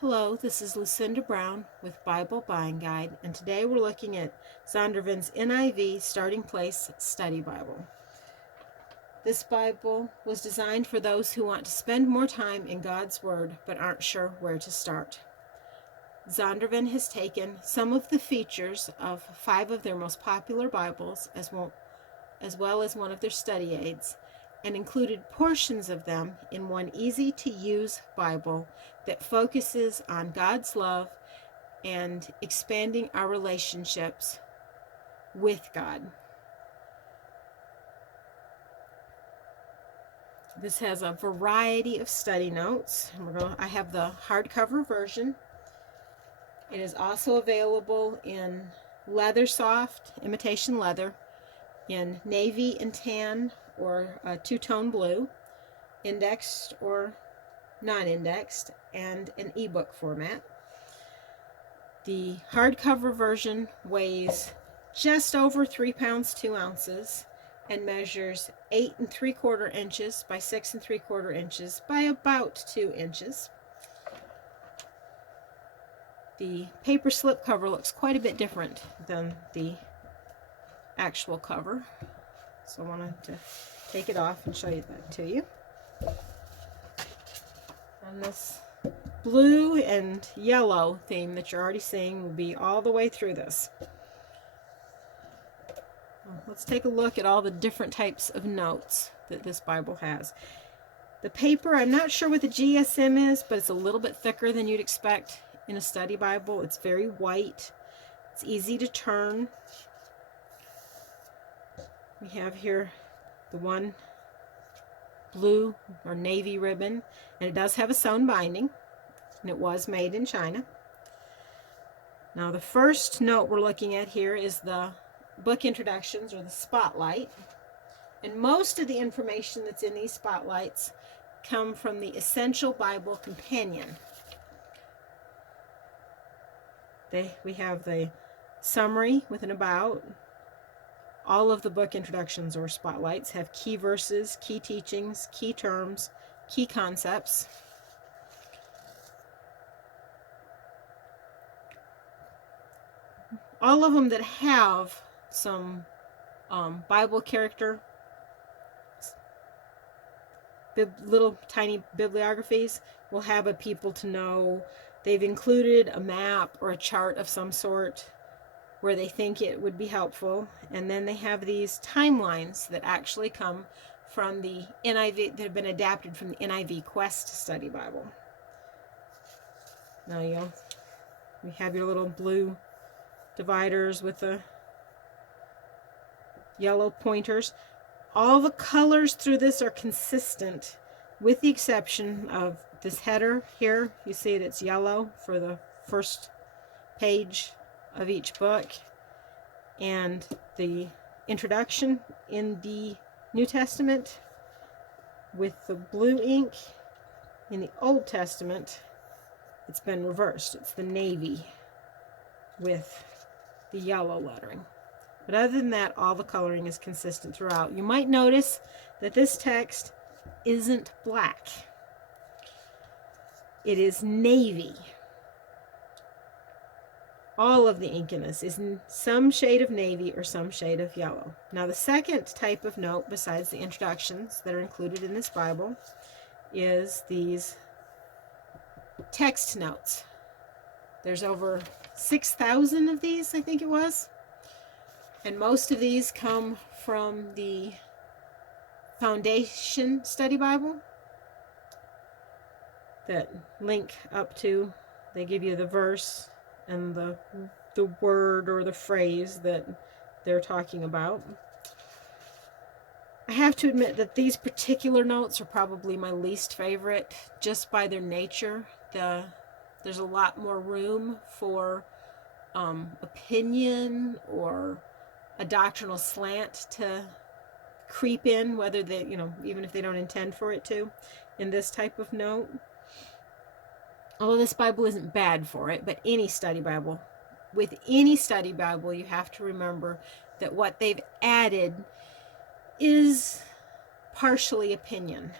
Hello, this is Lucinda Brown with Bible Buying Guide, and today we're looking at Zondervan's NIV Starting Place Study Bible. This Bible was designed for those who want to spend more time in God's Word but aren't sure where to start. Zondervan has taken some of the features of 5 of their most popular Bibles, as well as one of their study aids, and included portions of them in one easy-to-use Bible that focuses on God's love and expanding our relationships with God. This has a variety of study notes. I have the hardcover version. It is also available in leather soft, imitation leather, in navy and tan or two-tone blue, indexed or non-indexed, and an ebook format. The hardcover version weighs just over 3 pounds 2 ounces and measures 8 3/4 inches by 6 3/4 inches by about 2 inches. The paper slip cover looks quite a bit different than the actual cover, so I wanted to take it off and show you that to you. And this blue and yellow theme that you're already seeing will be all the way through this. Let's take a look at all the different types of notes that this Bible has. The paper, I'm not sure what the GSM is, but it's a little bit thicker than you'd expect in a study Bible. It's very white. It's easy to turn. We have here the one blue or navy ribbon, and it does have a sewn binding, and it was made in China. Now the first note we're looking at here is the book introductions, or the spotlight, and most of the information that's in these spotlights come from the Essential Bible Companion. We have the summary with an about. All of the book introductions or spotlights have key verses, key teachings, key terms, key concepts. All of them that have some Bible character, little tiny bibliographies, will have a people to know. They've included a map or a chart of some sort where they think it would be helpful, and then they have these timelines that actually come from the NIV, that have been adapted from the NIV Quest Study Bible. Now we have your little blue dividers with the yellow pointers. All the colors through this are consistent, with the exception of this header here. You see it's yellow for the first page of each book, and the introduction in the New Testament with the blue ink. In the Old Testament, it's been reversed. It's the navy with the yellow lettering. But other than that, all the coloring is consistent throughout. You might notice that this text isn't black. It is navy. All of the ink in this is in some shade of navy or some shade of yellow. Now the second type of note, besides the introductions that are included in this Bible, is these text notes. There's over 6,000 of these, I think it was. And most of these come from the Foundation Study Bible that link up to, they give you the verse and the word or the phrase that they're talking about. I have to admit that these particular notes are probably my least favorite, just by their nature. There's a lot more room for opinion or a doctrinal slant to creep in, whether they, even if they don't intend for it to, in this type of note. Although this Bible isn't bad for it, but any study Bible, with any study Bible, you have to remember that what they've added is partially opinion.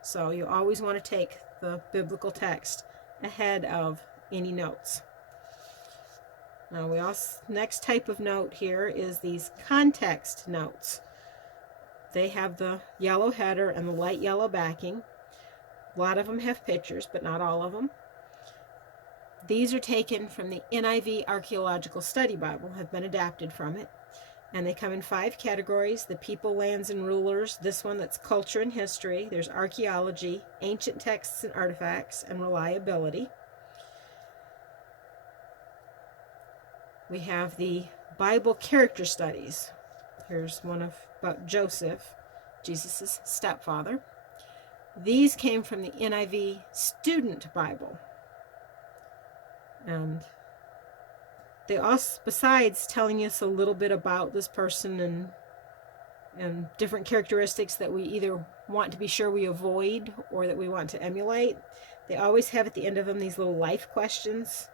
So you always want to take the biblical text ahead of any notes. Now next type of note here is these context notes. They have the yellow header and the light yellow backing. A lot of them have pictures, but not all of them. These are taken from the NIV Archaeological Study Bible, have been adapted from it. And they come in 5 categories: the people, lands, and rulers. This one, that's culture and history. There's archaeology, ancient texts and artifacts, and reliability. We have the Bible character studies. Here's one about Joseph, Jesus' stepfather. These came from the NIV Student Bible. And they also, besides telling us a little bit about this person and different characteristics that we either want to be sure we avoid or that we want to emulate, they always have at the end of them these little life questions.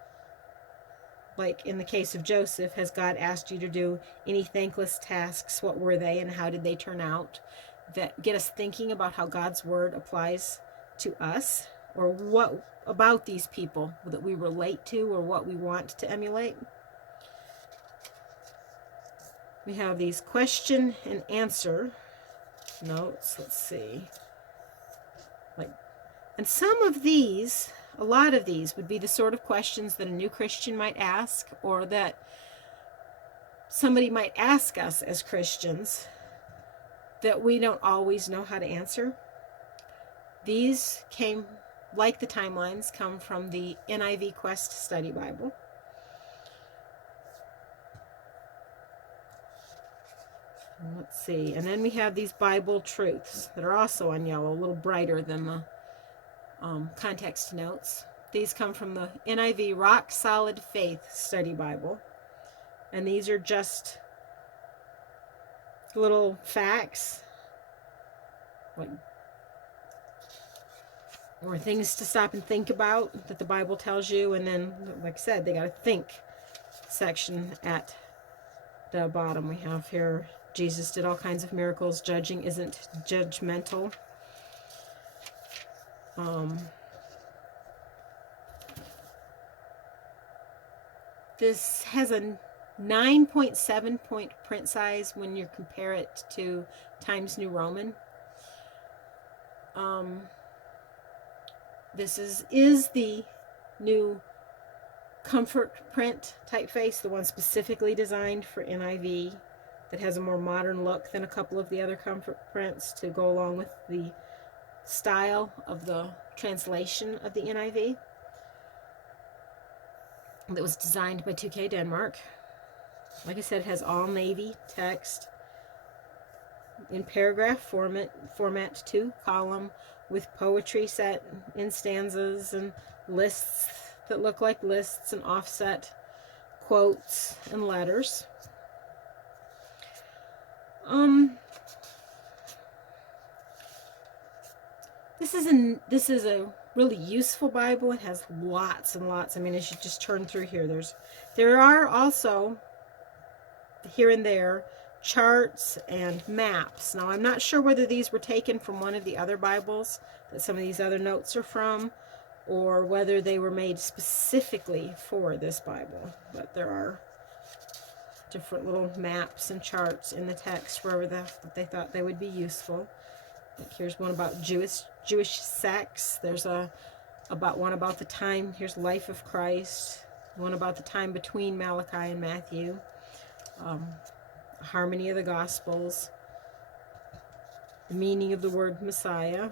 Like in the case of Joseph, has God asked you to do any thankless tasks? What were they and how did they turn out? That get us thinking about how God's word applies to us, or what about these people that we relate to or what we want to emulate. We have these question and answer notes. Let's see. And some of these, a lot of these, would be the sort of questions that a new Christian might ask, or that somebody might ask us as Christians that we don't always know how to answer. These came, like the timelines, come from the NIV Quest Study Bible. Let's see. And then we have these Bible truths that are also on yellow, a little brighter than the context notes. These come from the NIV Rock Solid Faith Study Bible. And these are just little facts, or things to stop and think about that the Bible tells you. And then, like I said, they got a think section at the bottom. We have here, Jesus did all kinds of miracles. Judging isn't judgmental. This has a 9.7 point print size when you compare it to Times New Roman. This is the new comfort print typeface, the one specifically designed for NIV, that has a more modern look than a couple of the other comfort prints to go along with the style of the translation of the NIV that was designed by 2K Denmark. Like I said, it has all navy text in paragraph format, 2-column, with poetry set in stanzas and lists that look like lists and offset quotes and letters. This is a really useful Bible. It has lots and lots. I mean, as you just turn through here, there are also here and there charts and maps. Now, I'm not sure whether these were taken from one of the other Bibles that some of these other notes are from, or whether they were made specifically for this Bible. But there are different little maps and charts in the text wherever they thought they would be useful. Like here's one about Jewish sects. There's one about the time. Here's Life of Christ. One about the time between Malachi and Matthew. Harmony of the Gospels. The meaning of the word Messiah.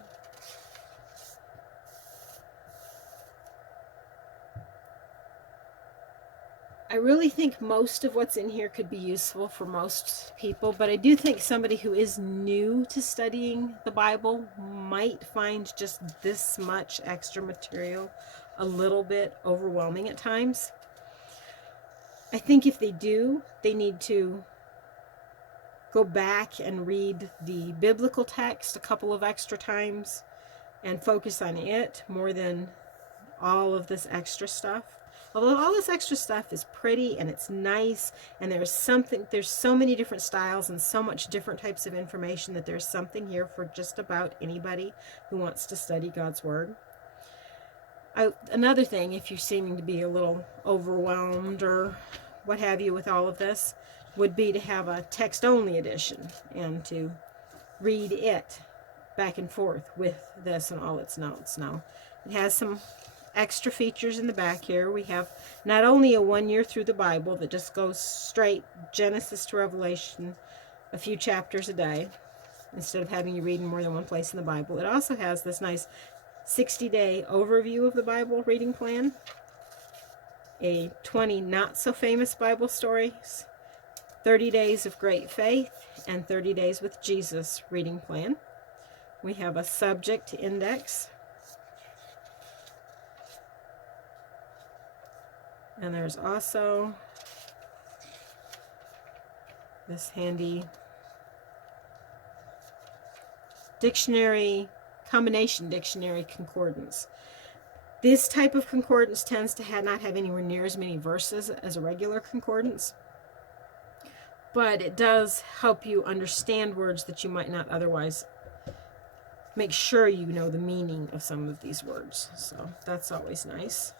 I really think most of what's in here could be useful for most people, but I do think somebody who is new to studying the Bible might find just this much extra material a little bit overwhelming at times. I think if they do, they need to go back and read the biblical text a couple of extra times and focus on it more than all of this extra stuff. Although all this extra stuff is pretty and it's nice, and there's so many different styles and so much different types of information that there's something here for just about anybody who wants to study God's Word. Another thing, if you're seeming to be a little overwhelmed or what have you with all of this, would be to have a text-only edition and to read it back and forth with this and all its notes. Now, it has some extra features in the back here. We have not only a 1 year through the Bible that just goes straight Genesis to Revelation, a few chapters a day, instead of having you read in more than one place in the Bible. It also has this nice 60-day overview of the Bible reading plan, a 20 not-so-famous Bible stories, 30 days of great faith, and 30 days with Jesus reading plan. We have a subject index, and there's also this handy dictionary, combination dictionary concordance. This type of concordance tends to not have anywhere near as many verses as a regular concordance, but it does help you understand words that you might not otherwise. Make sure you know the meaning of some of these words, so that's always nice.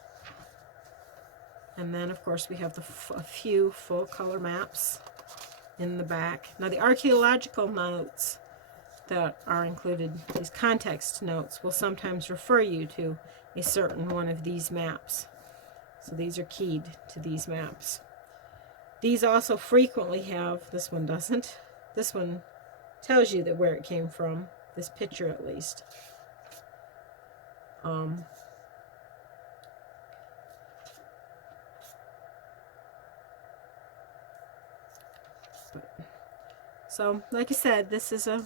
And then, of course, we have a few full color maps in the back. Now, the archaeological notes that are included, these context notes, will sometimes refer you to a certain one of these maps. So these are keyed to these maps. These also frequently have, this one doesn't, this one tells you that where it came from, this picture at least. So, like I said, this is a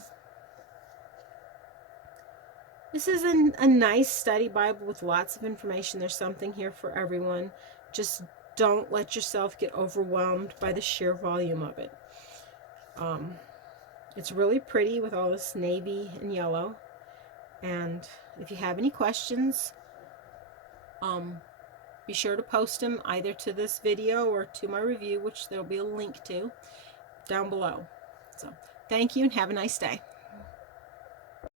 nice study Bible with lots of information. There's something here for everyone. Just don't let yourself get overwhelmed by the sheer volume of it. It's really pretty with all this navy and yellow. And if you have any questions, be sure to post them either to this video or to my review, which there'll be a link to down below. So, thank you and have a nice day.